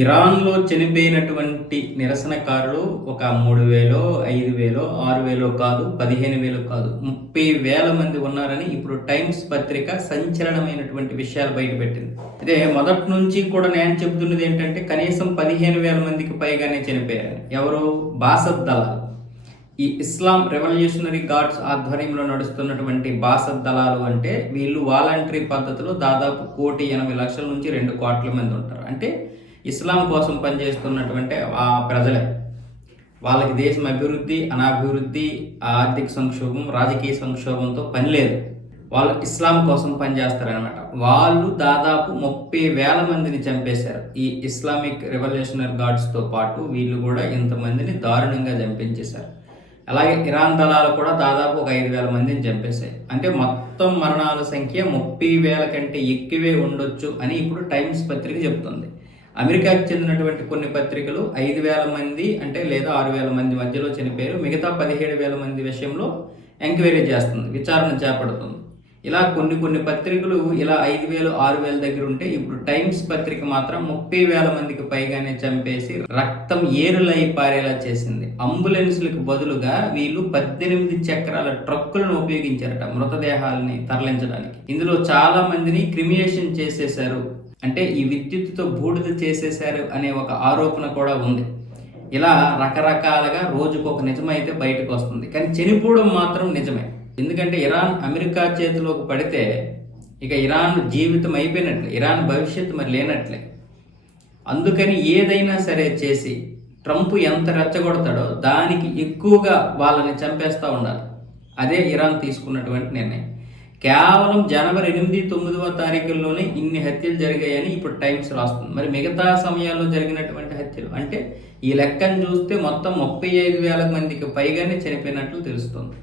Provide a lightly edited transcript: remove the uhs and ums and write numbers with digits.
ఇరాన్‌లో చనిపోయినటువంటి నిరసనకారులు ఒక 3000, 5000, 6000 కాదు, 15,000 కాదు, 30,000 మంది ఉన్నారని ఇప్పుడు టైమ్స్ పత్రిక సంచలనమైనటువంటి విషయాలు బయటపెట్టింది. అదే మొదటి నుంచి కూడా నేను చెబుతున్నది ఏంటంటే కనీసం 15,000 మందికి పైగానే చనిపోయారని. ఎవరు? బాసత్ దళాలు. ఈ ఇస్లాం రెవల్యూషనరీ గార్డ్స్ ఆధ్వర్యంలో నడుస్తున్నటువంటి బాసత్ దళాలు అంటే వీళ్ళు వాలంటరీ పద్ధతిలో దాదాపు 1,80,00,000 నుంచి 2 కోట్ల మంది ఉంటారు. అంటే ఇస్లాం కోసం పనిచేస్తున్నటువంటి ఆ ప్రజలే. వాళ్ళకి దేశం అభివృద్ధి, అనాభివృద్ధి, ఆర్థిక సంక్షోభం, రాజకీయ సంక్షోభంతో పని లేదు. వాళ్ళు ఇస్లాం కోసం పనిచేస్తారనమాట. వాళ్ళు దాదాపు 30,000 మందిని చంపేశారు. ఈ ఇస్లామిక్ రెవల్యూషనరీ గార్డ్స్తో పాటు వీళ్ళు కూడా ఇంతమందిని దారుణంగా చంపించేశారు. అలాగే ఇరాన్ దళాలు కూడా దాదాపు ఒక 5,000 మందిని చంపేశాయి. అంటే మొత్తం మరణాల సంఖ్య 30,000 కంటే ఎక్కువే ఉండొచ్చు అని ఇప్పుడు టైమ్స్ పత్రిక చెబుతుంది. అమెరికాకి చెందినటువంటి కొన్ని పత్రికలు 5,000 మంది అంటే లేదా 6,000 మంది మధ్యలో చనిపోయారు, మిగతా 17,000 మంది విషయంలో ఎంక్వైరీ చేస్తుంది, విచారణ చేపడుతుంది. ఇలా కొన్ని పత్రికలు ఇలా 5,000, 6,000 దగ్గర ఉంటే ఇప్పుడు టైమ్స్ పత్రిక మాత్రం 30,000 మందికి పైగానే చంపేసి రక్తం ఏరులై పారేలా చేసింది. అంబులెన్స్లకు బదులుగా వీళ్ళు 18 చక్రాల ట్రక్కులను ఉపయోగించారట మృతదేహాలని తరలించడానికి. ఇందులో చాలా మందిని క్రిమియేషన్ చేసేశారు, అంటే ఈ విద్యుత్తుతో బూడిద చేసేశారు అనే ఒక ఆరోపణ కూడా ఉంది. ఇలా రకరకాలుగా రోజుకొక నిజమైతే బయటకు వస్తుంది, కానీ చనిపోవడం మాత్రం నిజమే. ఎందుకంటే ఇరాన్ అమెరికా చేతిలోకి పడితే ఇక ఇరాన్ జీవితం అయిపోయినట్లే, ఇరాన్ భవిష్యత్తు మరి లేనట్లే. అందుకని ఏదైనా సరే చేసి ట్రంప్ ఎంత రెచ్చగొడతాడో దానికి ఎక్కువగా వాళ్ళని చంపేస్తూ ఉండాలి. అదే ఇరాన్ తీసుకున్నటువంటి నిర్ణయం. కేవలం జనవరి 8, 9వ తారీఖుల్లోనే ఇన్ని హత్యలు జరిగాయని ఇప్పుడు టైమ్స్ రాస్తుంది. మరి మిగతా సమయాల్లో జరిగినటువంటి హత్యలు అంటే ఈ లెక్కను చూస్తే మొత్తం 35,000 మందికి పైగానే చనిపోయినట్లు తెలుస్తుంది.